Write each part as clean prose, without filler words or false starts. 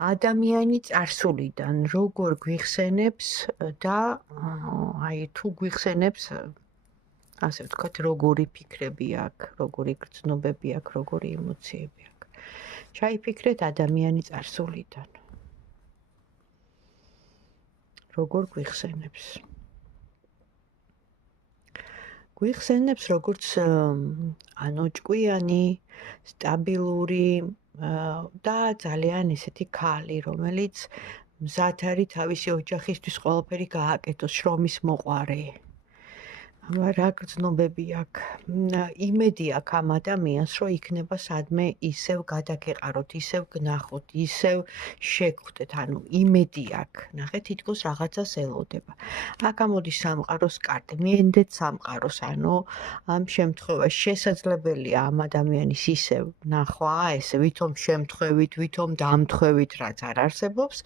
ადამიანი წარსულიდან როგორ გვიხსენებს და თუ გვიხსენებს ასე ვთქვათ, როგორი ფიქრები აქვს, როგორი გრძნობები აქვს, როგორი ემოციები აქვს. ჩაიფიქრეთ ადამიანი წარსულიდან. როგორ გვიხსენებს? გვიხსენებს როგორც ჭკვიანი, სტაბილური და ძალიან ესეთი ქალი, რომელიც მზად არის თავისი ოჯახისთვის ყველაფერი გააკეთოს, შრომის მოყვარე. რა გრძნობები აქვს? იმედი აქვს ამ ადამიანს, რომ იქნება სადმე ისევ გადაგეყაროთ, ისევ გნახოთ, ისევ შეგხვდეთ, ანუ იმედი აქვს. ნახეთ, თითქოს რაღაცას ელოდება. აქ ამოდის სამყაროს კარტი, მიენდეთ სამყაროს, ანუ ამ შემთხვევაში შესაძლებელია ამ ადამიანის ისევ ნახვა, ესე ვითომ შემთხვევით, ვითომ დამთხვევით, რაც არ არსებობს,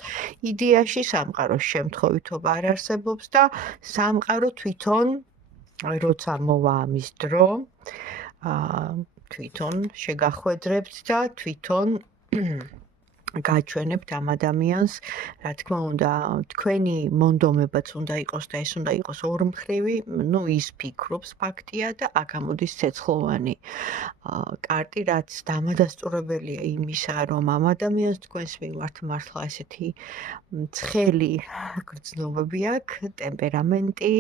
იდეაში სამყაროს შემთხვევითობა არ არსებობს და სამყარო თვითონ როცა მოვა ამის დრო, თვითონ შეგახვედრებთ და თვითონ გაჩვენებთ ამ ადამიანს, რა თქმა უნდა, თქვენი მონდომებაც უნდა იყოს და ეს უნდა იყოს ორმხრივი, ის ფიქრობს ფაქტია და აქ ამოდის ცეცხლოვანი კარტი, რაც დამადასტურებელია იმისა, რომ ამ ადამიანს თქვენს მიმართ მართლა ესეთი ცხელი გრძნობები აქვს, ტემპერამენტი,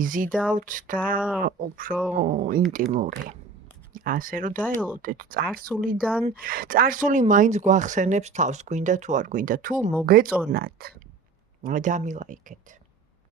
იზიდავთ და უფრო ინტიმური. ასე რომ დაელოდეთ წარსულიდან, წარსული მაინც გვახსენებს თავს, გვინდა თუ არ გვინდა, თუ მოგეწონათ, დამილაიქეთ.